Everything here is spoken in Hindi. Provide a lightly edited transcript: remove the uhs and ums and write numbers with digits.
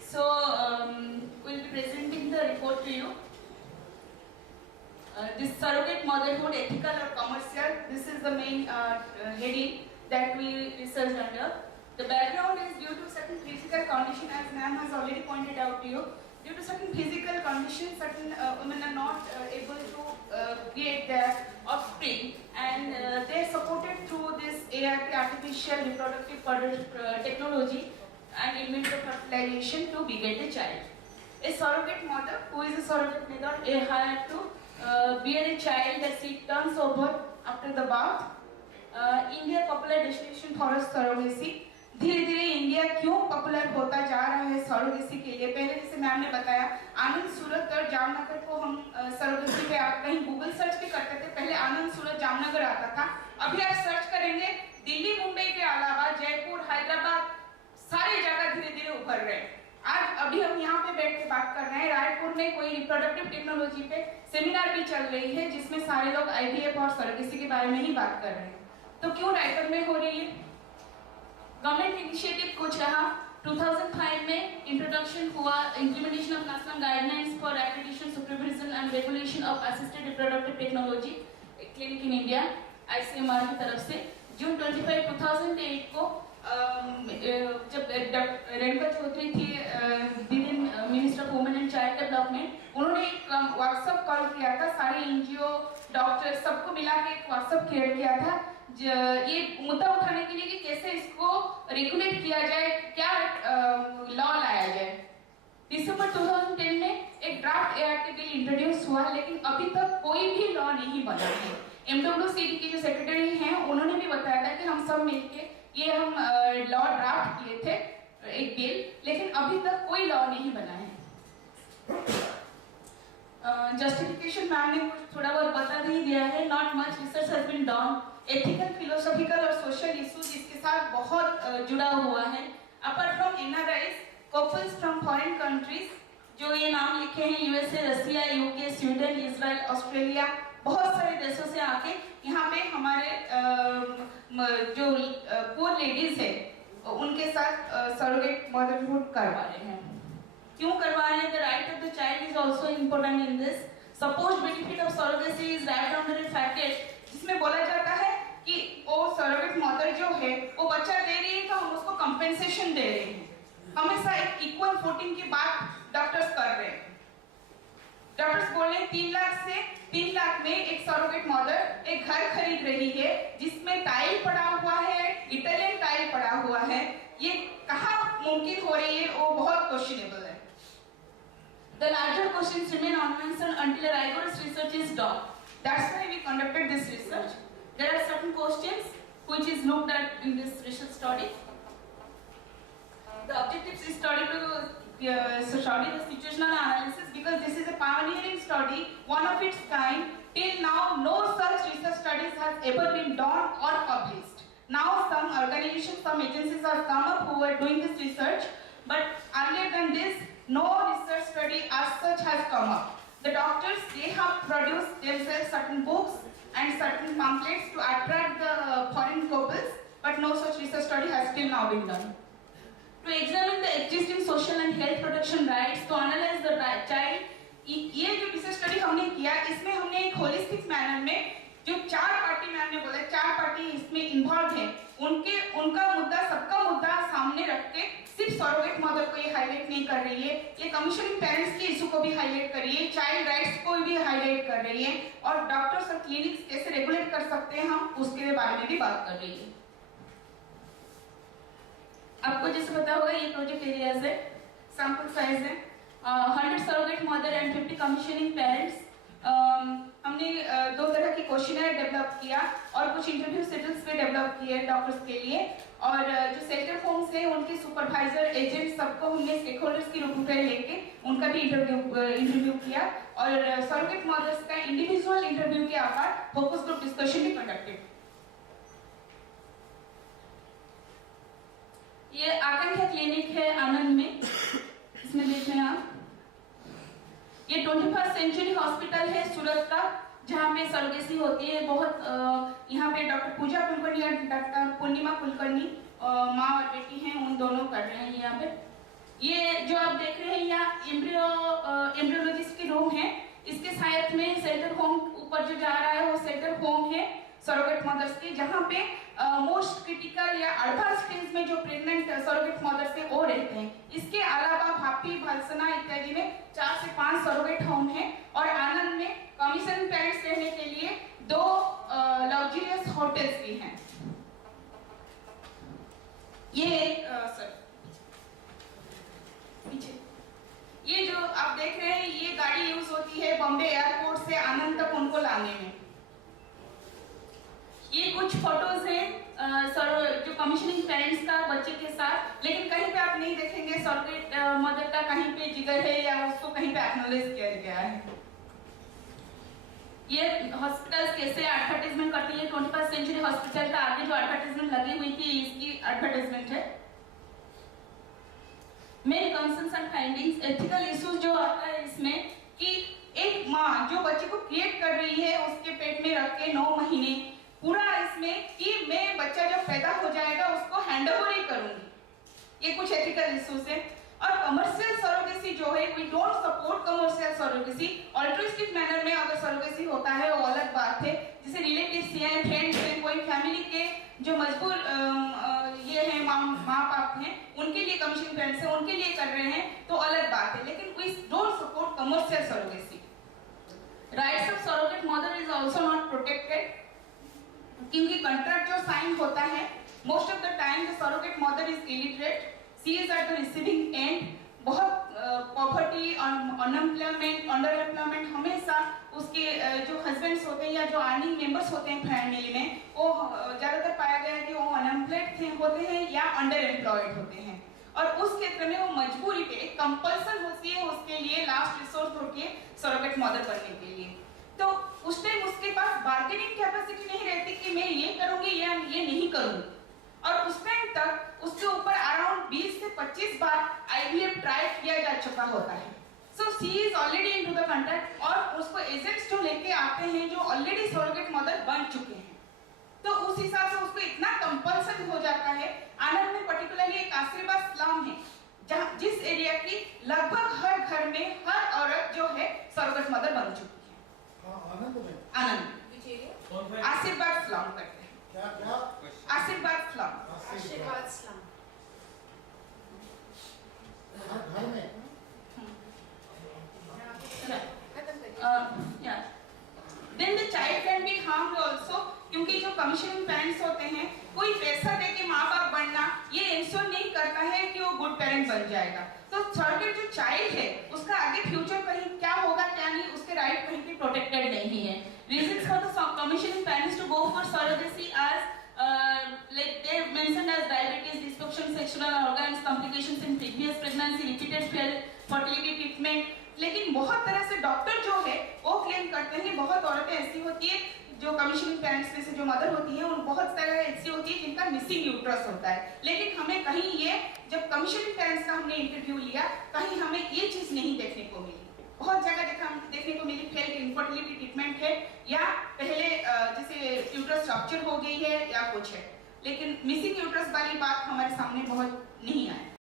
So we'll be presenting the report to you. This surrogate motherhood, ethical or commercial, this is the main heading that we researched under. The background is due to certain physical condition, as ma'am has already pointed out to you. Due to certain physical conditions, certain women are not able to create their offspring, and they are supported through this ART, artificial reproductive technology, and in vitro fertilization to beget a child. A surrogate mother, who is a surrogate mother, is hired to bear a child that she turns over after the birth. India popular destination for surrogacy. धीरे धीरे इंडिया क्यों पॉपुलर होता जा रहा है सरोगेसी के लिए? पहले जैसे मैम ने बताया, आनंद, सूरत और जामनगर को हम सरोगेसी पे आप कहीं गूगल सर्च भी करते थे, पहले आनंद, सूरत, जामनगर आता था। अभी आप सर्च करेंगे, दिल्ली, मुंबई के अलावा जयपुर, हैदराबाद, सारी जगह धीरे धीरे उभर रहे हैं। आज अभी हम यहाँ पे बैठ के बात कर रहे हैं, रायपुर में कोई रिप्रोडक्टिव टेक्नोलॉजी पे सेमिनार भी चल रही है, जिसमें सारे लोग आईवीएफ और सरोगेसी के बारे में ही बात कर रहे हैं। तो क्यों रायपुर में हो रही है? गवर्नमेंट इनिशिएटिव कुछ रहा। 2005 में इंट्रोडक्शन हुआ implementation of national guidelines for accreditation, supervision and regulation of assisted reproductive technology clinic in India, ICMR की तरफ से। जून 25, 2008 को जब रेणुका चौधरी थी minister of women and child development, उन्होंने एक व्हाट्सएप कॉल किया था, सारे एनजीओ, डॉक्टर सबको मिला के एक व्हाट्सएप क्रिएट किया था ये मुद्दा उठाने के लिए कि कैसे इसको रेगुलेट किया जाए, क्या लॉ लाया जाए। दिसंबर 2010 में एक ड्राफ्ट एआरटी बिल इंट्रोड्यूस हुआ, लेकिन अभी तक कोई भी लॉ नहीं बना है। एमडब्ल्यूसीडी के जो सेक्रेटरी हैं, उन्होंने भी बताया था कि हम सब मिलके ये हम लॉ ड्राफ्ट किए थे एक बिल, लेकिन अभी तक कोई लॉ नहीं बना है। जस्टिफिकेशन मैम ने थोड़ा बहुत बता ही दिया है। Not much research has been done. Ethical, philosophical और सोशल इश्यूज इसके साथ बहुत जुड़ा हुआ है। Apart from NRIs, couples from foreign countries, जो ये नाम लिखे हैं, USA, Russia, UK, Sweden, Israel, Australia, बहुत सारे देशों से आके यहाँ पे हमारे जो पुअर लेडीज है उनके साथ सरोगेट मदरहुड करवा रहे हैं। क्यों करवा रहे हैं? The right of the child is also important in this. Supposed benefit of surrogacy is right under a facet, जिसमें बोला जाता है कि वो surrogate mother जो है वो बच्चा दे रही है तो हम उसको compensation दे रहे हैं। हमेशा एक इक्वल फुटिंग की बात डॉक्टर्स कर रहे हैं। डॉक्टर्स बोल रहे हैं 3 लाख से 3 लाख में एक surrogate mother एक घर खरीद रही है जिसमें टाइल पड़ा हुआ है, इटालियन टाइल पड़ा हुआ है। ये कहाँ मुमकिन हो रही है? वो बहुत क्वेश्चनेबल है। The larger questions remain unanswered until a rigorous research is done. That's why we conducted this research. There are certain questions which is looked at in this research study. The objectives is study the situational analysis, because this is a pioneering study, one of its kind. Till now, no such research studies has ever been done or published. Now, some organizations, some agencies have come up who are doing this research, but earlier than this, no research study as such has come up. The doctors, they have produced themselves certain books and certain pamphlets to attract the foreign couples, but no such research study has still now been done. To examine the existing social and health protection rights, to analyze the child, ये जो research study हमने किया, इसमें हमने एक holistic manner में जो 4 पार्टी मैम ने बोला, 4 पार्टी इसमें इन्वॉल्व है, उनका मुद्दा, सबका मुद्दा सामने रख के सिर्फ सरोगेट मदर को ये हाईलाइट नहीं कर रही है, ये कमीशनिंग पेरेंट्स के इशू को भी हाईलाइट कर रही है, चाइल्ड राइट्स को भी हाईलाइट कर रही है, और डॉक्टर्स और क्लिनिक्स कैसे रेगुलेट कर सकते हैं हम उसके बारे में भी बात कर रही है। आपको जैसे पता होगा ये प्रोजेक्ट एरियाज है, सैंपल साइज है 100 surrogate mother and 50 commissioning parents. हमने 2 तरह की क्वेश्चनर डेवलप किया और कुछ इंटरव्यू सेटल्स पे डेवलप किए डॉक्टर्स के लिए, और जो सेल्टर होम्स हैं उनके सुपरवाइजर, एजेंट, सबको हमने स्टेक होल्डर्स की रूप में लेके उनका भी इंटरव्यू किया, और सरोगेट मदर्स का इंडिविजुअल इंटरव्यू के आधार फोकस ग्रुप डिस्कशन भी कंडक्टेड। ये आकांक्षा क्लिनिक है आनंद में, इसमें देख रहे हैं आप। ये 21st सेंचुरी हॉस्पिटल है सूरत का, जहाँ पे सरोगेसी होती है। बहुत यहाँ पे डॉक्टर पूजा कुलकर्णी और डॉक्टर पूर्णिमा कुलकर्णी माँ और बेटी हैं, उन दोनों कर रहे हैं यहाँ पे। ये जो आप देख रहे हैं यहाँ एम्ब्रियोलॉजिस्ट की रूम है, इसके साथ में सेल्टर होम ऊपर जो जा रहा है वो सेल्टर होम है सरोगेट मदर्स के, जहाँ पे मोस्ट क्रिटिकल या एडवांस स्टेज में जो प्रेग्नेंट सरोगेट मदर्स है वो रहते हैं। इसके अलावा भापी, भलसना इत्यादि में 4 से 5 सरोगेट होम है और आनंद में कमीशन पेरेंट्स रहने के लिए 2 लग्जरियस होटल्स भी हैं। ये सर पीछे ये जो आप देख रहे हैं ये गाड़ी यूज होती है बॉम्बे एयरपोर्ट से आनंद तक उनको लाने में। ये कुछ फोटोज हैं सर जो कमीशनिंग पेरेंट्स का बच्चे के साथ, लेकिन कहीं पे आप नहीं देखेंगे सरोगेट मदर का कहीं पे जिगर है या उसको कहीं पे एक्नॉलेज किया गया है। ये हॉस्पिटल्स कैसे एडवर्टाइजमेंट करती है, 21st सेंचुरी हॉस्पिटल का आगे जो एडवर्टाइजमेंट लगी हुई थी इसकी एडवर्टाइजमेंट है। Main concerns and findings, ethical issues जो आता है इसमें कि एक माँ जो बच्चे को क्रिएट कर रही है उसके पेट में रख के 9 महीने पूरा इसमें कि मैं बच्चा जब पैदा हो जाएगा उसको हैंडओवर ही करूंगी, ये कुछ एथिकल इश्यूज है। और कमर्शियल सरोगेसी जो है, we don't support commercial surrogacy. Altruistic manner में अगर सरोगेसी होता है वो अलग बात है, जैसे रिलेटिव्स हैं, फ्रेंड्स हैं, कोई फैमिली के जो मजबूर ये है माँ बाप हैं उनके लिए कमीशन पेरेंट्स है उनके लिए कर रहे हैं तो अलग बात है, लेकिन we don't support commercial surrogacy. Rights of surrogate mother is also not protected, क्योंकि कॉन्ट्रैक्ट जो साइन होता है most of the time the surrogate mother is illiterate, she is at the receiving end. बहुत पॉवर्टी, अनएम्प्लॉयमेंट, अंडर एम्प्लॉयमेंट, हमेशा उसके जो हस्बैंड्स होते हैं या जो अर्निंग मेंबर्स होते हैं फैमिली में वो ज्यादातर पाया गया है कि वो अनएम्प्लॉयड होते हैं या अंडर एम्प्लॉयड होते हैं और उस क्षेत्र में वो मजबूरी पे कंपल्सन होती है उसके लिए, लास्ट रिसोर्स होती है सरोगेट मदर बनने के लिए। तो उस टाइम उसके पास बार्गेनिंग कैपेसिटी नहीं रहती कि मैं ये करूंगी या ये नहीं करूंगी, और उस टाइम तक उसके ऊपर अराउंड 20 से 25 बार आईवीएफ ट्राई किया जा चुका होता है। So she is already into the contract और उसको एजेंट्स जो लेके आते हैं जो ऑलरेडी सरोगेट मदर बन चुके हैं, तो उस हिसाब से उसको इतना कंपल्सन हो जाता है। आनंद में पर्टिकुलरली एक आशीर्वाद स्लम है जहां जिस एरिया की लगभग हर घर में हर औरत जो है सरोगेट मदर बन चुकी है। आनंद आशीर्वाद स्लम करते हैं। क्या आशीर्वाद स्लम घर में then the child can be harmed also, क्योंकि जो कमीशनिंग पेरेंट्स होते हैं कोई पैसा दे के माँ बाप बनना ये इंश्योर नहीं करता है कि वो गुड पेरेंट बन जाएगा। तो सरोगेट जो चाइल्ड है उसका आगे फ्यूचर कहीं क्या होगा क्या नहीं, उसके राइट कहीं भी प्रोटेक्टेड नहीं है। Reasons for the commissioning parents to go for surrogacy as like they mentioned as diabetes, dysfunction sexual organs, complications in previous pregnancy, repeated failed fertility treatment। लेकिन बहुत तरह से डॉक्टर जो है वो क्लेम करते हैं, बहुत औरतें ऐसी होती है जो कमीशनिंग पेरेंट्स में से जो मदर होती है उन बहुत तरह ऐसी होती है जिनका मिसिंग यूट्रस होता है, लेकिन हमें कहीं ये जब कमीशनिंग पेरेंट्स का हमने इंटरव्यू लिया कहीं हमें ये चीज नहीं देखने को मिली। बहुत जगह देखने को मिली फेल्ड इनफर्टिलिटी ट्रीटमेंट है या पहले जैसे यूट्रस रप्चर हो गई है या कुछ है, लेकिन मिसिंग यूट्रस वाली बात हमारे सामने बहुत नहीं आई।